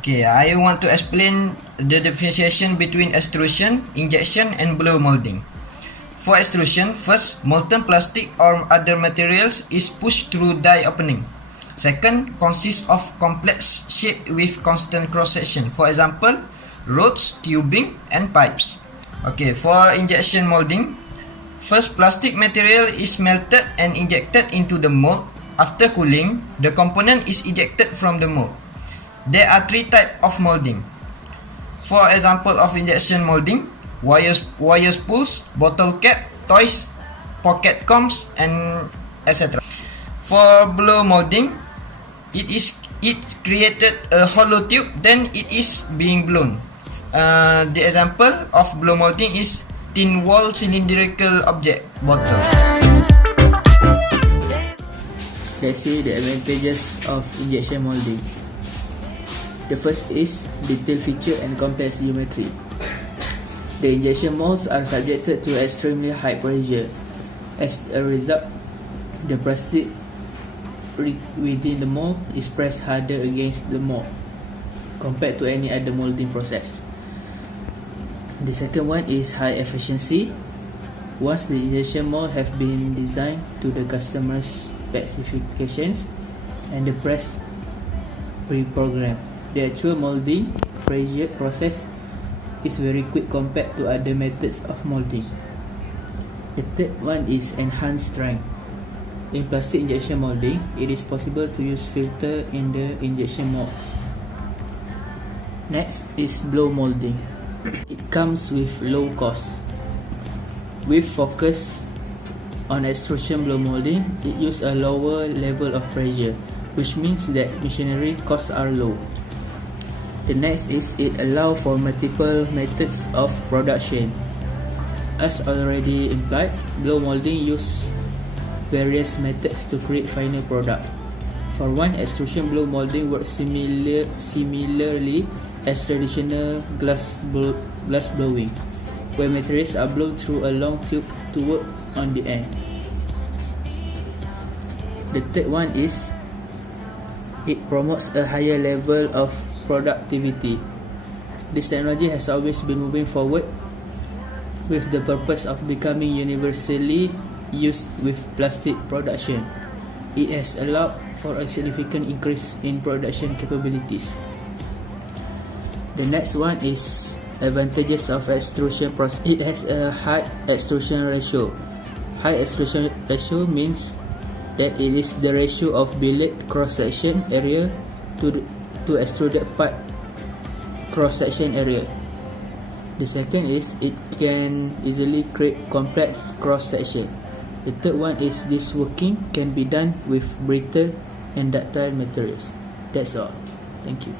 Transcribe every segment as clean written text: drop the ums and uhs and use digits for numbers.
Okay, I want to explain the differentiation between extrusion, injection and blow molding. For extrusion, first, molten plastic or other materials is pushed through die opening. Second, consists of complex shape with constant cross-section. For example, rods, tubing and pipes. Okay, for injection molding, first plastic material is melted and injected into the mold. After cooling, the component is ejected from the mold. There are three types of molding. For example of injection molding, wire spools, bottle cap, toys, pocket combs, and etc. For blow molding, it created a hollow tube, then it is being blown. The example of blow molding is thin wall cylindrical object bottles. Let's see the advantages of injection molding. The first is detailed feature and complex geometry. The injection molds are subjected to extremely high pressure. As a result, the plastic within the mold is pressed harder against the mold compared to any other molding process. The second one is high efficiency. Once the injection mold have been designed to the customer's specifications and the press pre-programmed, the actual molding process is very quick compared to other methods of molding. The third one is enhanced strength. In plastic injection molding, it is possible to use filter in the injection mold. Next is blow molding. It comes with low cost. With focus on extrusion blow molding, it uses a lower level of pressure, which means that machinery costs are low. The next is it allows for multiple methods of production. As already implied, blow molding uses various methods to create final product. For one, extrusion blow molding works similarly as traditional glass blowing, where materials are blown through a long tube to work on the end. The third one is it promotes a higher level of productivity. This technology has always been moving forward with the purpose of becoming universally used with plastic production. It has allowed for a significant increase in production capabilities. The next one is advantages of extrusion process. It has a high extrusion ratio. High extrusion ratio means that it is the ratio of billet cross-section area to extruded part cross-section area. The second is it can easily create complex cross-section. The third one is this working can be done with brittle and ductile materials. That's all. Thank you.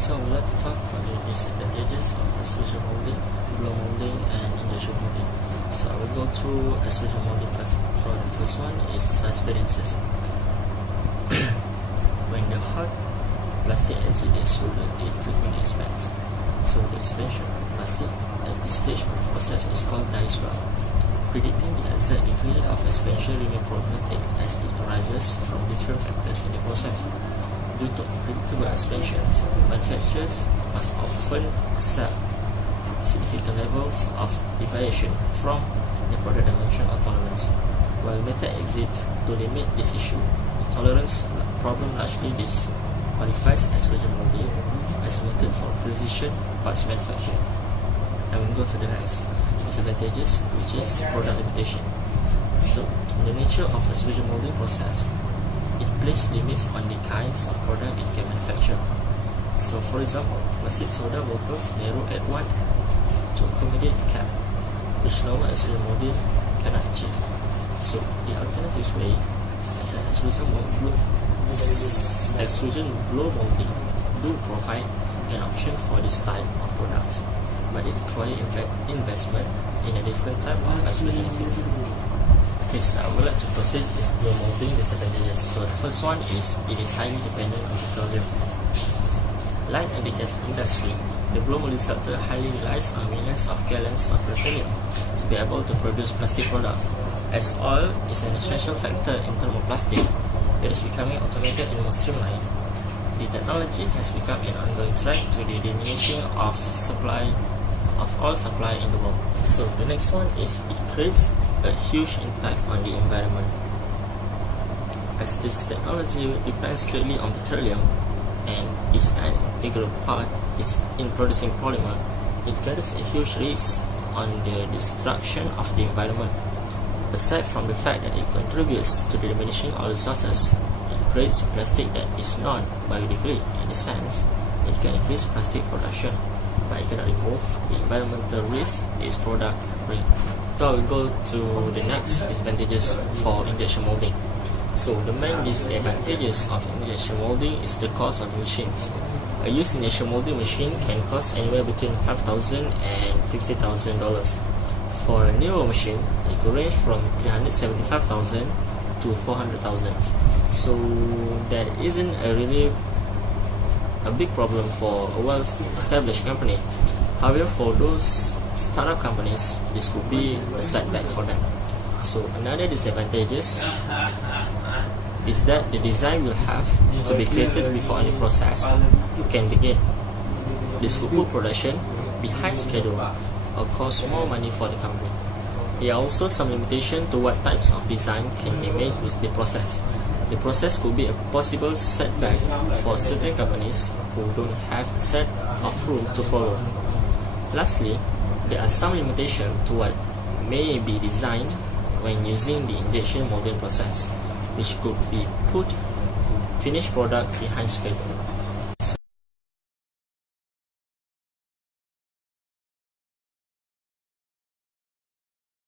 So we'd like to talk about the disadvantages of extrusion molding, blow molding, and injection molding. So I will go through extrusion molding first. So the first one is experiences. When the hot plastic exits the extruder, it frequently expands. So the expansion of plastic at this stage of the process is called die swell. Predicting the exact degree of expansion remains problematic as it arises from different factors in the process. Due to unpredictable expansions, manufacturers must often accept significant levels of deviation from the product dimension or tolerance. While method exists to limit this issue, the tolerance problem largely disqualifies extrusion molding as a method for precision parts manufacturing. And we go to the next disadvantages, which is product limitation. So, in the nature of extrusion molding process, it places limits on the kinds of product it can manufacture. So, for example, plastic soda bottles narrow at one end to accommodate the cap, which normal extrusion molding cannot achieve. So, the alternative way, such as extrusion blow molding, do provide an option for this type of products, but it requires investment in a different type of extrusion equipment. Okay, so I would like to proceed with blow molding disadvantages. So the first one is it is highly dependent on petroleum. Like in the gas industry, the blow molding sector highly relies on millions of gallons of petroleum to be able to produce plastic products. As oil is an essential factor in thermoplastic, that is becoming automated and more streamlined, the technology has become an ongoing threat to the diminishing of all supply in the world. So the next one is it creates a huge impact on the environment. As this technology depends greatly on petroleum and is an integral part in producing polymer, it carries a huge risk on the destruction of the environment. Aside from the fact that it contributes to the diminishing of resources, it creates plastic that is not biodegradable in the sense it can increase plastic production, but it cannot remove the environmental risk its product bring. So we go to the next disadvantages for injection molding. So the main disadvantages of injection molding is the cost of the machines. A used injection molding machine can cost anywhere between $5,000 and $50,000. For a newer machine, it could range from $375,000 to $400,000. So that isn't a big problem for a well-established company. However, for those startup companies, this could be a setback for them. So another disadvantage is that the design will have to be created before any process can begin. This could put production behind schedule or cost more money for the company. There are also some limitations to what types of design can be made with the process. The process could be a possible setback for certain companies who don't have a set of rules to follow. Lastly, there are some limitations to what may be designed when using the injection molding process, which could be put finished product behind schedule.